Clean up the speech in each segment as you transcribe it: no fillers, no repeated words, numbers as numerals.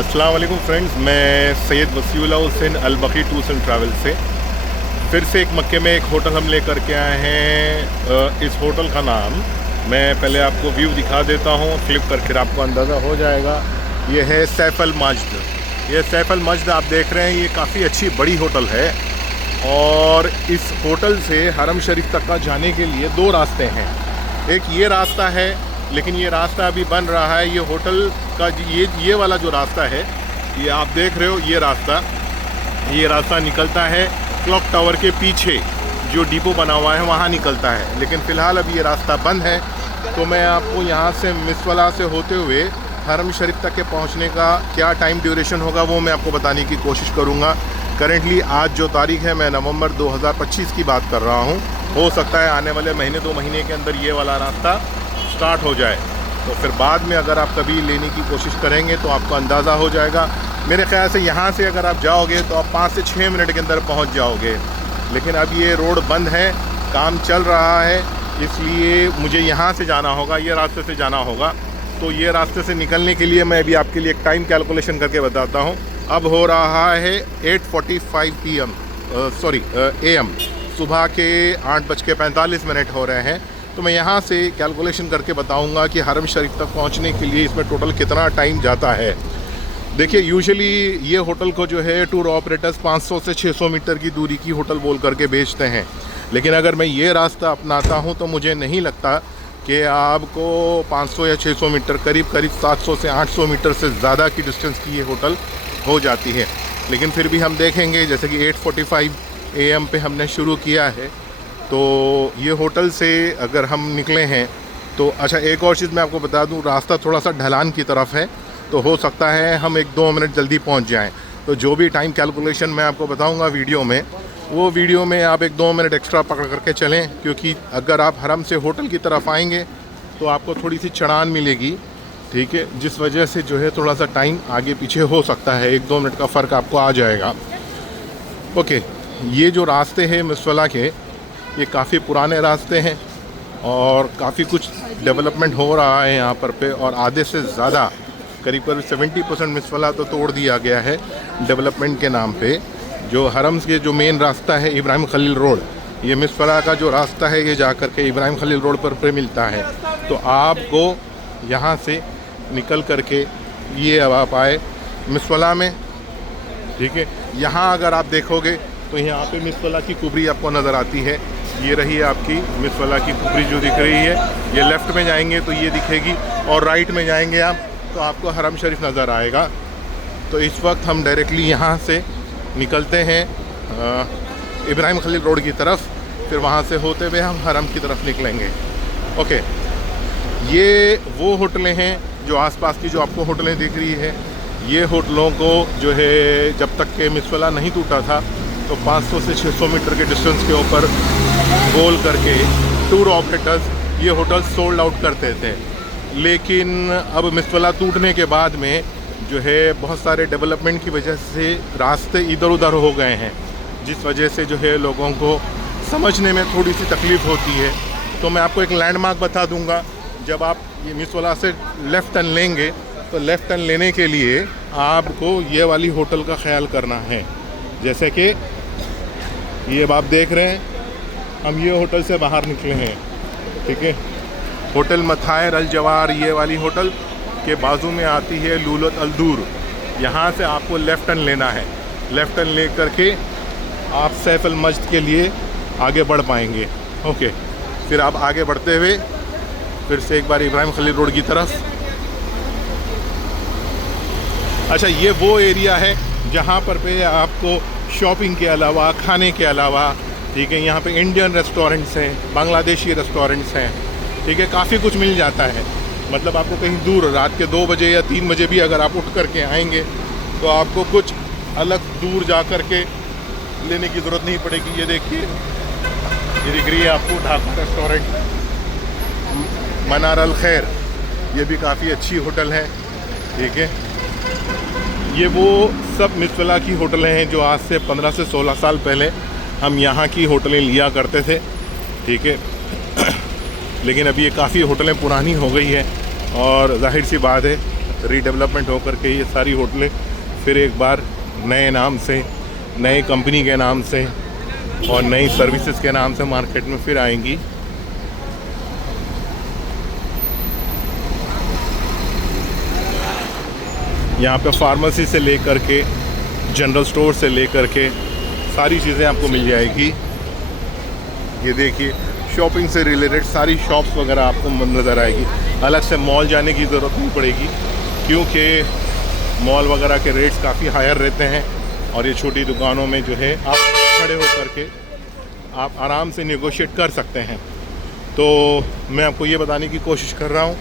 अस्सलाम वालेकुम फ्रेंड्स, मैं Syed Wasiullah Hussain Al-Baqi tours and travel से फिर से एक मक्के में एक होटल हम लेकर के आए हैं। इस होटल का नाम मैं पहले आपको व्यू दिखा देता हूँ, फ्लिप करके आपको अंदाज़ा हो जाएगा। ये है सैफ अल मस्जिद। ये सैफ अल मस्जिद आप देख रहे हैं, ये काफ़ी अच्छी बड़ी होटल है और इस होटल से हरम शरीफ तक का जाने के लिए दो रास्ते हैं। एक ये रास्ता है, लेकिन ये रास्ता अभी बन रहा है। ये होटल का ये वाला जो रास्ता है, ये आप देख रहे हो, ये रास्ता निकलता है क्लॉक टावर के पीछे जो डिपो बना हुआ है वहाँ निकलता है। लेकिन फ़िलहाल अभी ये रास्ता बंद है, तो मैं आपको यहाँ से मिसवाला से होते हुए हरम शरीफ तक के पहुँचने का क्या टाइम ड्यूरेशन होगा वो मैं आपको बताने की कोशिश करूँगा। करेंटली आज जो तारीख़ है, मैं नवंबर 2025 की बात कर रहा हूँ। हो सकता है आने वाले महीने 2 महीने के अंदर ये वाला रास्ता स्टार्ट हो जाए, तो फिर बाद में अगर आप कभी लेने की कोशिश करेंगे तो आपको अंदाज़ा हो जाएगा। मेरे ख्याल से यहाँ से अगर आप जाओगे तो आप 5 से 6 मिनट के अंदर पहुँच जाओगे। लेकिन अब ये रोड बंद है, काम चल रहा है, इसलिए मुझे यहाँ से जाना होगा, ये रास्ते से जाना होगा। तो ये रास्ते से निकलने के लिए मैं अभी आपके लिए एक टाइम कैलकुलेशन करके बताता हूँ। अब हो रहा है 8:45 PM AM, सुबह के 8:45 हो रहे हैं। तो मैं यहाँ से कैलकुलेशन करके बताऊँगा कि हरम शरीफ तक पहुँचने के लिए इसमें टोटल कितना टाइम जाता है। देखिए, यूजुअली ये होटल को जो है टूर ऑपरेटर्स 500 से 600 मीटर की दूरी की होटल बोल करके बेचते हैं। लेकिन अगर मैं ये रास्ता अपनाता हूँ तो मुझे नहीं लगता कि आपको 500 या 600 मीटर, करीब 700 से 800 मीटर से ज़्यादा की डिस्टेंस की ये होटल हो जाती है। लेकिन फिर भी हम देखेंगे, जैसे कि 8:45 AM पे हमने शुरू किया है, तो ये होटल से अगर हम निकले हैं तो अच्छा, एक और चीज़ मैं आपको बता दूं, रास्ता थोड़ा सा ढलान की तरफ है, तो हो सकता है हम 1-2 मिनट जल्दी पहुंच जाएं। तो जो भी टाइम कैलकुलेशन मैं आपको बताऊंगा वीडियो में, वो वीडियो में आप 1-2 मिनट एक्स्ट्रा पकड़ करके चलें, क्योंकि अगर आप हरम से होटल की तरफ आएंगे तो आपको थोड़ी सी चढ़ान मिलेगी, ठीक है, जिस वजह से जो है थोड़ा सा टाइम आगे पीछे हो सकता है, 1-2 मिनट का फ़र्क आपको आ जाएगा। ओके, ये जो रास्ते हैं मिसवाला के, ये काफ़ी पुराने रास्ते हैं और काफ़ी कुछ डेवलपमेंट हो रहा है यहाँ पे, और आधे से ज़्यादा करीब 70% मिसवाला तो तोड़ दिया गया है डेवलपमेंट के नाम पे। जो हरम के जो मेन रास्ता है इब्राहिम खलील रोड, ये मिसवाला का जो रास्ता है ये जा कर के इब्राहिम खलील रोड पर मिलता है। तो आपको यहाँ से निकल करके ये अब आप आए मिसवाला में, ठीक है। यहाँ अगर आप देखोगे तो यहाँ पे मिसवाला की कुबरी आपको नज़र आती है। ये रही आपकी मिसवाला की कुबरी जो दिख रही है। ये लेफ़्ट में जाएंगे तो ये दिखेगी, और राइट में जाएंगे आप तो आपको हरम शरीफ नज़र आएगा। तो इस वक्त हम डायरेक्टली यहाँ से निकलते हैं इब्राहिम खलील रोड की तरफ, फिर वहाँ से होते हुए हम हरम की तरफ निकलेंगे। ओके, ये वो होटलें हैं जो आसपास की जो आपको होटलें दिख रही है। ये होटलों को जो है जब तक के मिसवाला नहीं टूटा था तो 500 से 600 मीटर के डिस्टेंस के ऊपर गोल करके टूर ऑपरेटर्स ये होटल सोल्ड आउट करते थे। लेकिन अब मिसवाला टूटने के बाद में जो है बहुत सारे डेवलपमेंट की वजह से रास्ते इधर उधर हो गए हैं, जिस वजह से जो है लोगों को समझने में थोड़ी सी तकलीफ़ होती है। तो मैं आपको एक लैंडमार्क बता दूंगा। जब आप ये मिसवाला से लेफ़्ट टर्न लेंगे तो लेफ़्ट टर्न लेने के लिए आपको ये वाली होटल का ख्याल करना है। जैसे कि ये अब आप देख रहे हैं, हम ये होटल से बाहर निकले हैं, ठीक है। होटल मथायर अल जवार, ये वाली होटल के बाजू में आती है लूलत अल दूर। यहाँ से आपको लेफ़्ट टर्न लेना है। लेफ़्ट टर्न ले करके आप सैफ अल मस्जिद के लिए आगे बढ़ पाएंगे। ओके, फिर आप आगे बढ़ते हुए फिर से एक बार इब्राहिम खलील रोड की तरफ। अच्छा, ये वो एरिया है जहाँ पर पे आपको शॉपिंग के अलावा, खाने के अलावा, ठीक है, यहाँ पे इंडियन रेस्टोरेंट्स हैं, बांग्लादेशी रेस्टोरेंट्स हैं, ठीक है, काफ़ी कुछ मिल जाता है। मतलब आपको कहीं दूर रात के 2 बजे या 3 बजे भी अगर आप उठ करके आएंगे तो आपको कुछ अलग दूर जा कर के लेने की ज़रूरत नहीं पड़ेगी। ये देखिए, ये दिख रही है आपको ढाका रेस्टोरेंट, मनार अल खैर, ये भी काफ़ी अच्छी होटल है, ठीक है। ये वो सब मिसवाला की होटलें हैं जो आज से 15 से 16 साल पहले हम यहाँ की होटलें लिया करते थे, ठीक है। लेकिन अभी ये काफ़ी होटलें पुरानी हो गई है और जाहिर सी बात है रीडेवलपमेंट होकर के ये सारी होटलें फिर एक बार नए नाम से, नई कंपनी के नाम से और नई सर्विसेज के नाम से मार्केट में फिर आएंगी। यहाँ पे फार्मेसी से लेकर के, जनरल स्टोर से लेकर के सारी चीज़ें आपको मिल जाएगी। ये देखिए, शॉपिंग से रिलेटेड सारी शॉप्स वगैरह आपको नज़र आएगी। अलग से मॉल जाने की ज़रूरत नहीं पड़ेगी, क्योंकि मॉल वगैरह के रेट्स काफ़ी हायर रहते हैं और ये छोटी दुकानों में जो है आप खड़े होकर के आप आराम से नेगोशिएट कर सकते हैं। तो मैं आपको ये बताने की कोशिश कर रहा हूँ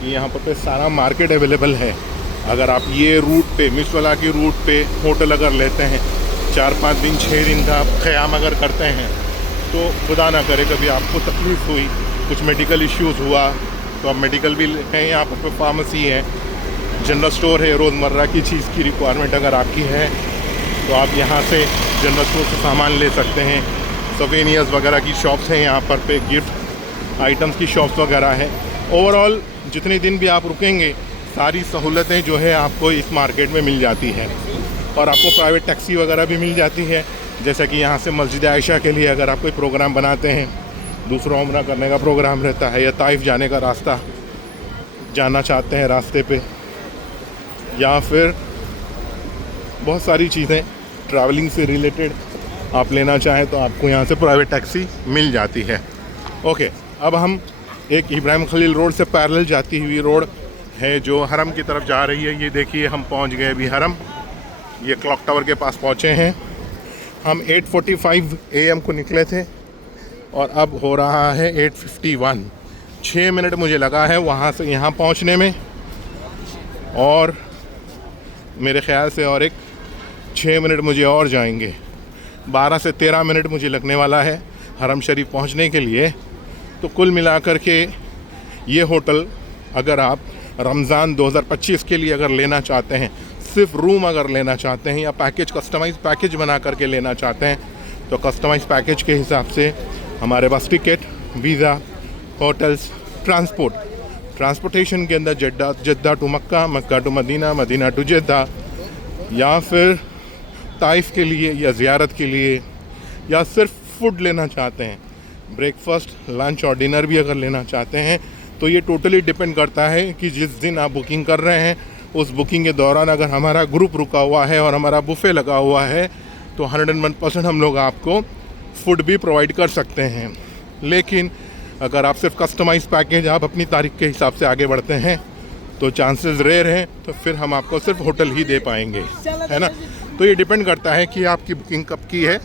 कि यहाँ पर सारा मार्केट अवेलेबल है। अगर आप ये रूट पे, मिसवाला की रूट पे होटल अगर लेते हैं, 4-5 दिन 6 दिन का आप क़याम अगर करते हैं, तो खुदा ना करे कभी आपको तकलीफ़ हुई, कुछ मेडिकल इश्यूज़ हुआ, तो आप मेडिकल भी हैं, यहाँ पर फार्मेसी है, जनरल स्टोर है, रोज़मर्रा की चीज़ की रिक्वायरमेंट अगर आपकी है तो आप यहाँ से जनरल स्टोर से सामान ले सकते हैं। सवेनियर्स वगैरह की शॉप्स हैं यहाँ पर पे, गिफ्ट आइटम्स की शॉप्स वगैरह हैं। ओवरऑल जितने दिन भी आप रुकेंगे सारी सहूलतें जो है आपको इस मार्केट में मिल जाती है और आपको प्राइवेट टैक्सी वगैरह भी मिल जाती है। जैसा कि यहाँ से मस्जिद आयशा के लिए अगर आप कोई प्रोग्राम बनाते हैं, दूसरा उम्रा करने का प्रोग्राम रहता है, या ताइफ जाने का रास्ता जाना चाहते हैं रास्ते पे, या फिर बहुत सारी चीज़ें ट्रैवलिंग से रिलेटेड आप लेना चाहें तो आपको यहाँ से प्राइवेट टैक्सी मिल जाती है। ओके, अब हम एक इब्राहिम खलील रोड से पैरेलल जाती हुई रोड है जो हरम की तरफ जा रही है। ये देखिए, हम पहुँच गए अभी हरम, ये क्लॉक टावर के पास पहुँचे हैं। हम 8:45 AM को निकले थे और अब हो रहा है 8:51। 6 मिनट मुझे लगा है वहाँ से यहाँ पहुँचने में, और मेरे ख़्याल से और एक 6 मिनट मुझे और जाएंगे। 12 से 13 मिनट मुझे लगने वाला है हरम शरीफ पहुँचने के लिए। तो कुल मिलाकर के ये होटल अगर आप रमज़ान 2025 के लिए अगर लेना चाहते हैं, सिर्फ रूम अगर लेना चाहते हैं, या पैकेज, कस्टमाइज़ पैकेज बना करके लेना चाहते हैं, तो कस्टमाइज़ पैकेज के हिसाब से हमारे पास टिकट, वीज़ा, होटल्स, ट्रांसपोर्टेशन के अंदर Jeddah to Mecca, Mecca to Medina, Medina to Jeddah, या फिर ताइफ के लिए या ज़ियारत के लिए, या सिर्फ फूड लेना चाहते हैं, ब्रेकफास्ट, लंच और डिनर भी अगर लेना चाहते हैं, तो ये टोटली डिपेंड करता है कि जिस दिन आप बुकिंग कर रहे हैं उस बुकिंग के दौरान अगर हमारा ग्रुप रुका हुआ है और हमारा बुफ़े लगा हुआ है तो 101% हम लोग आपको फूड भी प्रोवाइड कर सकते हैं। लेकिन अगर आप सिर्फ कस्टमाइज़ पैकेज, आप अपनी तारीख के हिसाब से आगे बढ़ते हैं, तो चांसेस रेयर हैं, तो फिर हम आपको सिर्फ होटल ही दे पाएंगे, है ना। तो ये डिपेंड करता है कि आपकी बुकिंग कब की है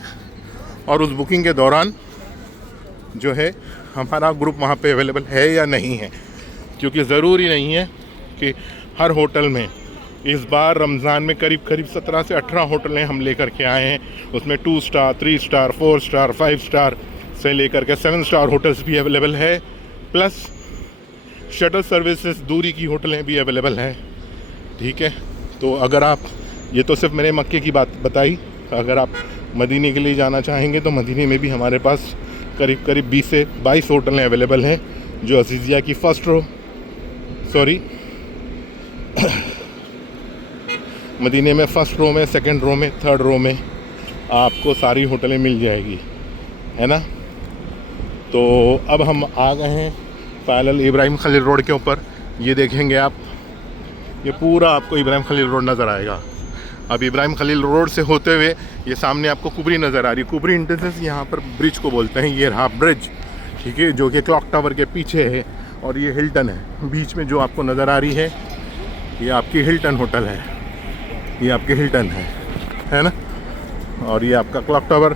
और उस बुकिंग के दौरान जो है हमारा ग्रुप वहाँ पे अवेलेबल है या नहीं है, क्योंकि ज़रूरी नहीं है कि हर होटल में। इस बार रमज़ान में करीब 17 से 18 होटलें हम लेकर के आए हैं, उसमें 2 स्टार, 3 स्टार, 4 स्टार, 5 स्टार से लेकर के 7 स्टार होटल्स भी अवेलेबल है, प्लस शटल सर्विसेज दूरी की होटलें भी अवेलेबल हैं। ठीक है, तो अगर आप, ये तो सिर्फ मैंने मक्के की बात बताई, अगर आप मदीने के लिए जाना चाहेंगे तो मदीने में भी हमारे पास करीब 20 से 22 होटलें अवेलेबल हैं, जो अजीज़िया की मदीने में फ़र्स्ट रो में, सेकंड रो में, थर्ड रो में आपको सारी होटलें मिल जाएगी, है ना। तो अब हम आ गए हैं पैरेलल इब्राहिम खलील रोड के ऊपर। ये देखेंगे आप, ये पूरा आपको इब्राहिम खलील रोड नज़र आएगा। अब इब्राहिम खलील रोड से होते हुए ये सामने आपको कुबरी नज़र आ रही है। कुबरी इंटरचेंज यहाँ पर ब्रिज को बोलते हैं, ये रहा ब्रिज, ठीक है, जो कि क्लॉक टावर के पीछे है, और ये हिल्टन है। बीच में जो आपको नज़र आ रही है ये आपकी हिल्टन होटल है, ये आपकी हिल्टन है ना, और ये आपका क्लॉक टावर।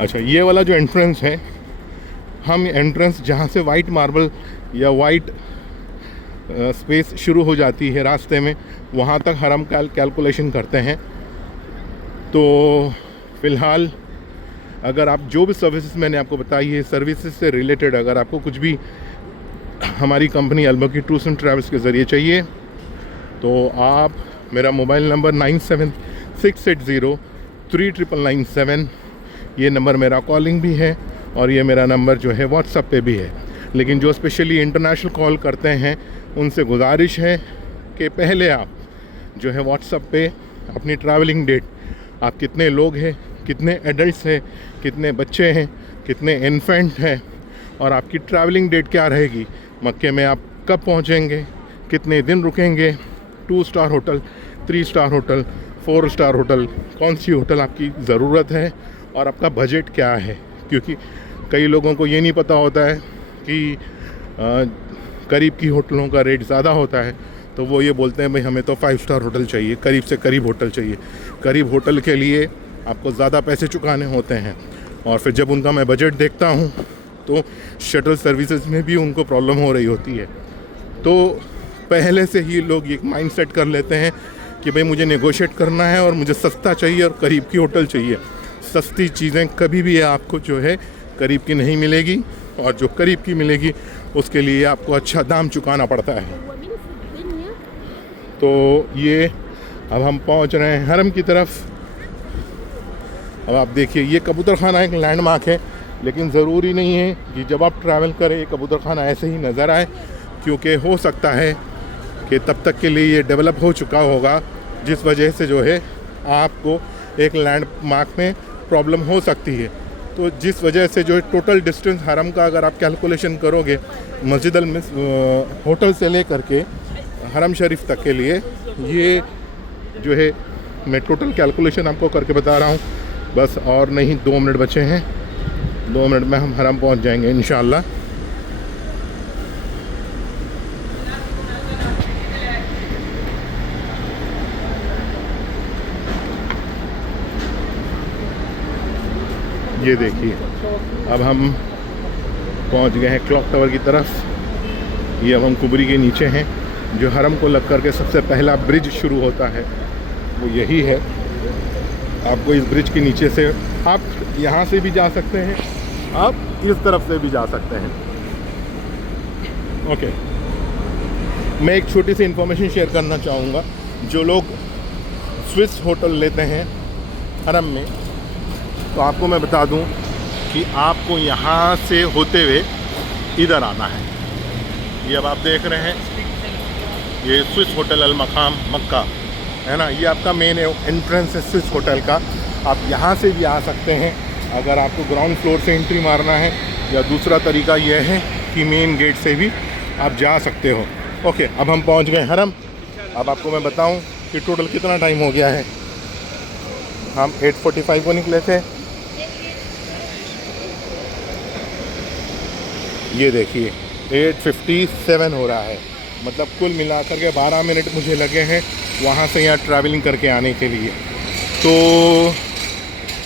अच्छा, ये वाला जो एंट्रेंस है, हम एंट्रेंस जहाँ से वाइट मार्बल या वाइट स्पेस शुरू हो जाती है रास्ते में, वहाँ तक हरम कैलकुलेशन करते हैं। तो फ़िलहाल अगर आप जो भी सर्विसेज मैंने आपको बताई है, सर्विसेज से रिलेटेड अगर आपको कुछ भी हमारी कंपनी अलबकी टूर्स एंड ट्रैवल्स के ज़रिए चाहिए, तो आप मेरा मोबाइल नंबर 9768039997, ये नंबर मेरा कॉलिंग भी है और ये मेरा नंबर जो है व्हाट्सएप पे भी है। लेकिन जो स्पेशली इंटरनेशनल कॉल करते हैं उनसे गुजारिश है के पहले आप जो है व्हाट्सएप पे अपनी ट्रैवलिंग डेट, आप कितने लोग हैं, कितने एडल्ट्स हैं, कितने बच्चे हैं, कितने इन्फेंट हैं, और आपकी ट्रैवलिंग डेट क्या रहेगी, मक्के में आप कब पहुंचेंगे, कितने दिन रुकेंगे, 2 star hotel, 3 star hotel, 4 star hotel, कौन सी होटल आपकी ज़रूरत है और आपका बजट क्या है। क्योंकि कई लोगों को ये नहीं पता होता है कि करीब की होटलों का रेट ज़्यादा होता है, तो वो ये बोलते हैं भाई हमें तो 5 स्टार होटल चाहिए, करीब से करीब होटल चाहिए। करीब होटल के लिए आपको ज़्यादा पैसे चुकाने होते हैं, और फिर जब उनका मैं बजट देखता हूँ तो शटल सर्विसेज में भी उनको प्रॉब्लम हो रही होती है। तो पहले से ही लोग ये माइंड सेट कर लेते हैं कि भाई मुझे नेगोशिएट करना है और मुझे सस्ता चाहिए और करीब की होटल चाहिए। सस्ती चीज़ें कभी भी आपको जो है करीब की नहीं मिलेगी, और जो करीब की मिलेगी उसके लिए आपको अच्छा दाम चुकाना पड़ता है। तो ये अब हम पहुंच रहे हैं हरम की तरफ। अब आप देखिए, ये कबूतर खाना एक लैंडमार्क है, लेकिन ज़रूरी नहीं है कि जब आप ट्रैवल करें ये कबूतर खाना ऐसे ही नज़र आए, क्योंकि हो सकता है कि तब तक के लिए ये डेवलप हो चुका होगा, जिस वजह से जो है आपको एक लैंडमार्क में प्रॉब्लम हो सकती है। तो जिस वजह से जो है टोटल डिस्टेंस हरम का अगर आप कैलकुलेशन करोगे मस्जिद अल होटल से लेकर के हरम शरीफ तक के लिए, ये जो है मैं टोटल कैलकुलेशन आपको करके बता रहा हूँ। बस और नहीं 2 मिनट बचे हैं, 2 मिनट में हम हरम पहुँच जाएंगे इंशाल्लाह। ये देखिए, अब हम पहुंच गए हैं क्लॉक टावर की तरफ। ये अब हम कुबरी के नीचे हैं। जो हरम को लग करके सबसे पहला ब्रिज शुरू होता है वो यही है। आपको इस ब्रिज के नीचे से आप यहाँ से भी जा सकते हैं, आप इस तरफ से भी जा सकते हैं। ओके, मैं एक छोटी सी इन्फॉर्मेशन शेयर करना चाहूँगा। जो लोग स्विस होटल लेते हैं हरम में, तो आपको मैं बता दूं कि आपको यहाँ से होते हुए इधर आना है। ये अब आप देख रहे हैं, ये स्विस होटल अल मकाम मक्का है ना, ये आपका मेन एंट्रेंस है स्विस होटल का। आप यहाँ से भी आ सकते हैं अगर आपको ग्राउंड फ्लोर से एंट्री मारना है, या दूसरा तरीका यह है कि मेन गेट से भी आप जा सकते हो। ओके, अब हम पहुँच गए हरम। अब आपको मैं बताऊँ कि टोटल कितना टाइम हो गया है। हम 8:45 को निकले थे। ये देखिए 8:57 हो रहा है, मतलब कुल मिलाकर के 12 मिनट मुझे लगे हैं वहाँ से यहाँ ट्रैवलिंग करके आने के लिए। तो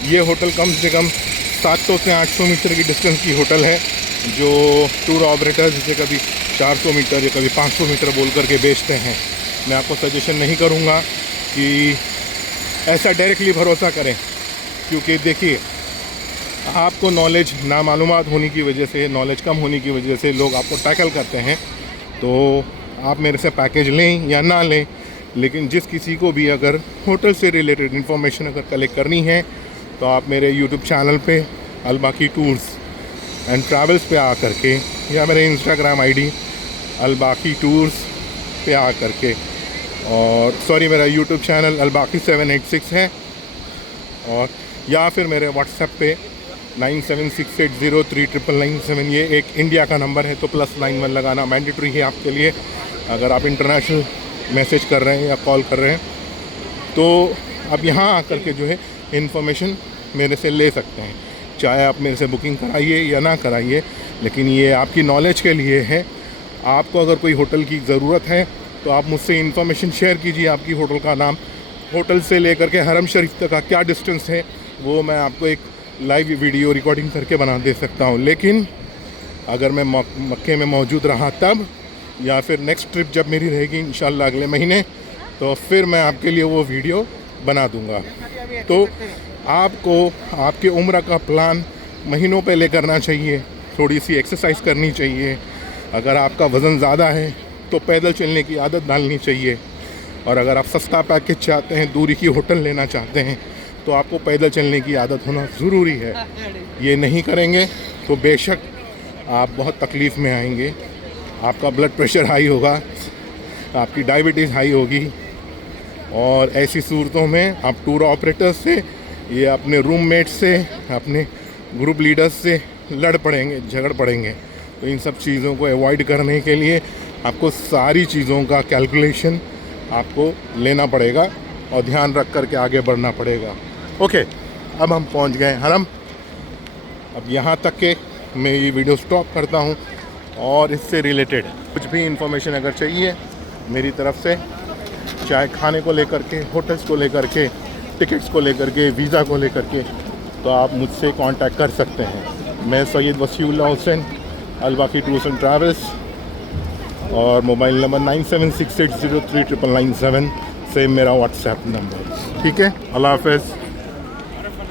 ये होटल कम से कम 700 से 800 मीटर की डिस्टेंस की होटल है, जो टूर ऑपरेटर्स इसे कभी 400 मीटर या कभी 500 मीटर बोल करके बेचते हैं। मैं आपको सजेशन नहीं करूँगा कि ऐसा डायरेक्टली भरोसा करें, क्योंकि देखिए आपको नॉलेज नामालूमात होने की वजह से, नॉलेज कम होने की वजह से लोग आपको टैकल करते हैं। तो आप मेरे से पैकेज लें या ना लें, लेकिन जिस किसी को भी अगर होटल से रिलेटेड इन्फॉर्मेशन अगर कलेक्ट करनी है, तो आप मेरे यूट्यूब चैनल पे अलबाकी टूर्स एंड ट्रैवल्स पे आ करके, या मेरे इंस्टाग्राम आईडी अलबाकी टूर्स पे आ करके, और सॉरी मेरा यूट्यूब चैनल अलबाकी 786 है, और या फिर मेरे व्हाट्सएप पे 9768039997, ये एक इंडिया का नंबर है, तो +91 लगाना मैंडेटरी है आपके लिए अगर आप इंटरनेशनल मैसेज कर रहे हैं या कॉल कर रहे हैं। तो आप यहाँ आकर के जो है इन्फॉर्मेशन मेरे से ले सकते हैं, चाहे आप मेरे से बुकिंग कराइए या ना कराइए, लेकिन ये आपकी नॉलेज के लिए है। आपको अगर कोई होटल की ज़रूरत है तो आप मुझसे इन्फॉर्मेशन शेयर कीजिए, आपकी होटल का नाम, होटल से लेकर के हरम शरीफ तक का क्या डिस्टेंस है, वो मैं आपको एक लाइव वीडियो रिकॉर्डिंग करके बना दे सकता हूँ। लेकिन अगर मैं मक्के में मौजूद रहा तब, या फिर नेक्स्ट ट्रिप जब मेरी रहेगी इंशाल्लाह अगले महीने, तो फिर मैं आपके लिए वो वीडियो बना दूँगा। तो आपको आपके उम्र का प्लान महीनों पहले करना चाहिए, थोड़ी सी एक्सरसाइज करनी चाहिए। अगर आपका वज़न ज़्यादा है तो पैदल चलने की आदत डालनी चाहिए, और अगर आप सस्ता पैकेज चाहते हैं, दूरी की होटल लेना चाहते हैं, तो आपको पैदल चलने की आदत होना ज़रूरी है। ये नहीं करेंगे तो बेशक आप बहुत तकलीफ़ में आएंगे, आपका ब्लड प्रेशर हाई होगा, आपकी डायबिटीज़ हाई होगी। और ऐसी सूरतों में आप टूर ऑपरेटर्स से या अपने रूममेट से, अपने ग्रुप लीडर्स से लड़ पड़ेंगे, झगड़ पड़ेंगे। तो इन सब चीज़ों को अवॉइड करने के लिए आपको सारी चीज़ों का कैलकुलेशन आपको लेना पड़ेगा और ध्यान रख कर के आगे बढ़ना पड़ेगा। ओके, अब हम पहुंच गए हरम। अब यहाँ तक के मैं ये वीडियो स्टॉप करता हूँ, और इससे रिलेटेड कुछ भी इंफॉर्मेशन अगर चाहिए मेरी तरफ से, चाहे खाने को लेकर के, होटल्स को लेकर के, टिकट्स को लेकर के, वीज़ा को लेकर के, तो आप मुझसे कांटेक्ट कर सकते हैं। मैं सैयद वसीउल्लाह हुसैन, अल बाकी टूर्स एंड ट्रैवल्स, और मोबाइल नंबर 9768039997 से मेरा व्हाट्सएप नंबर। ठीक है, अल्लाह हाफ़िज़।